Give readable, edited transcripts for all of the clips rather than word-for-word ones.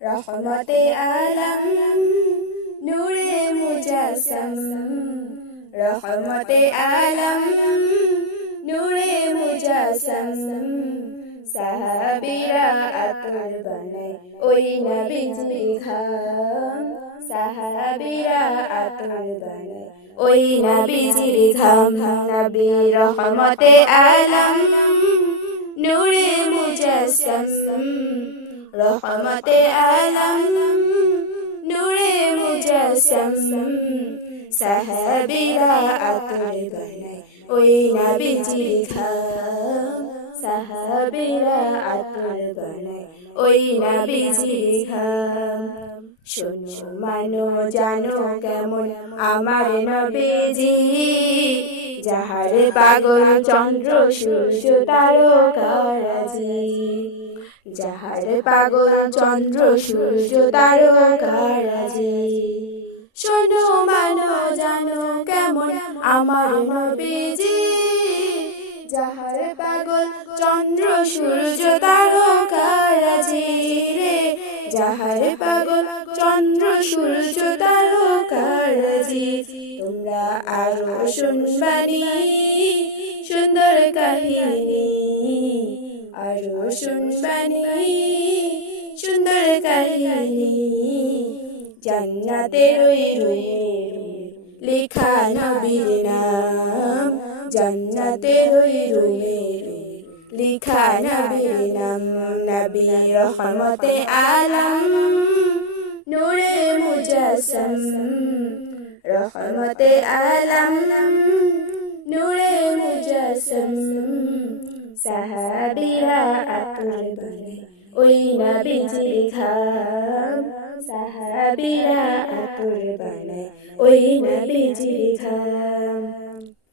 রহমতে আলম নূরে মুজাসসাম রহমতে আলম নূরে মুজাসসাম সাহাবীরা আতর বানায় ওই নবীজির ঘাম সাহাবীরা আতর বানায় ওই নবীজির ঘাম নবী রহমতে আলম নূরে মুজাসসাম রহমতে আলম নূরে মুজাসসাম সাহাবীরা আতর বানায় ওই নবীজির ঘাম সাহাবীরা আতর বানায় ওই নবীজির ঘাম শোনো মানো জানো কেমন আমার নবীজি যাহার পাগল চন্দ্র সূর্য তারকারাজি যাহার পাগল চন্দ্র সূর্য তারকারাজি শোনো মানো জানো কেমন আমার নবীজি যাহার পাগল চন্দ্র সূর্য তারকারাজি রে যাহার পাগল চন্দ্র সূর্য তারকারাজি তোমরা আরো শুনবানি সুন্দর কাহিনী আরো শুনবানি সুন্দর কাহিনী জান্নাতের ওই রুমে লেখা নবীর নাম জান্নাতের ওই রুমে লেখা নবীর নাম নবী রহমতে আলম নূরে মুজাসসাম রহমতে আলম নূরে মুজাসসাম সাহাবীরা আতর বানায় ওই নবীজির ঘাম সাহাবীরা আতর বানায় ওই নবীজির ঘাম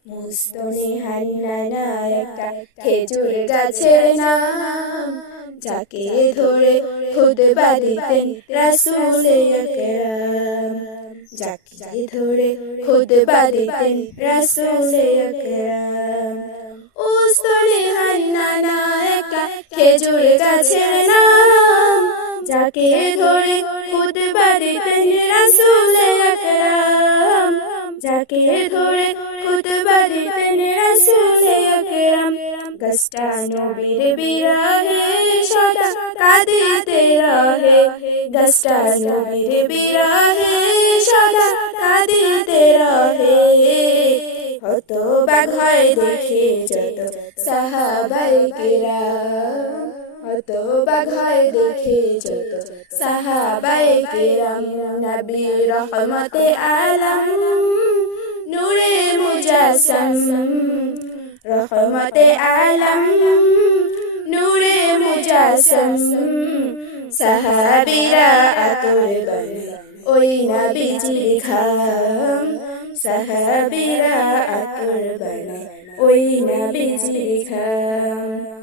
মুস্তনে হান্নানা একটা খেজুর গাছের নাম যাকে ধরে খুতবা দিতেন রাসূলে আকরাম যাকে ধরে খুতবা দিতেন রাসূলে আকরাম মুস্তনে হান্নানা একটা খেজুর গাছের নাম যাকে ধরে খুতবা দিতেন রাসূলে আকরাম যাকে ধরে খুতবা দিতেন রাসূলে আকরাম গাছটা নবীর বিরহে সদা কাঁদিতে রহে গাছটা নবীর বিরহে সদা কাঁদিতে রহে হতবাক হয় দেখে যত সাহাবায়ে কেরাম হতবাক হয় দেখে যত সাহাবায়ে কেরাম নবী রহমতে আলম নূরে মুজাসসাম রহমতে আলম নূরে মুজাসসাম সাহাবীরা আতর বানায় ওই নবীজির ঘাম সাহাবীরা আতর বানায় ওই নবীজির ঘাম